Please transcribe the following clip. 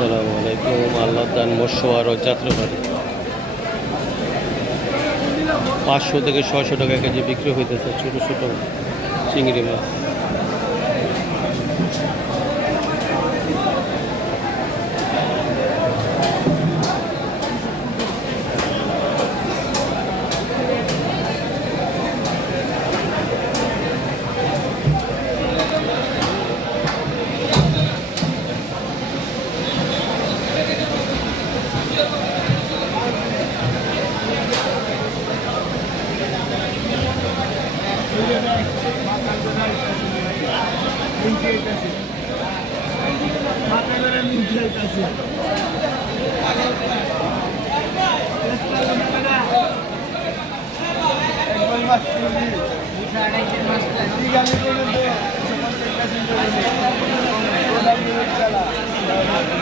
আসসালামু আলাইকুম। আল্লাহ দান মৎস্য আরও যাত্রাবাড়ি 500 থেকে 600 টাকা কেজি বিক্রি হইতেছে ছোটো ছোটো চিংড়ি মাছ। Tiga minggu dulu, cuma 3 minggu.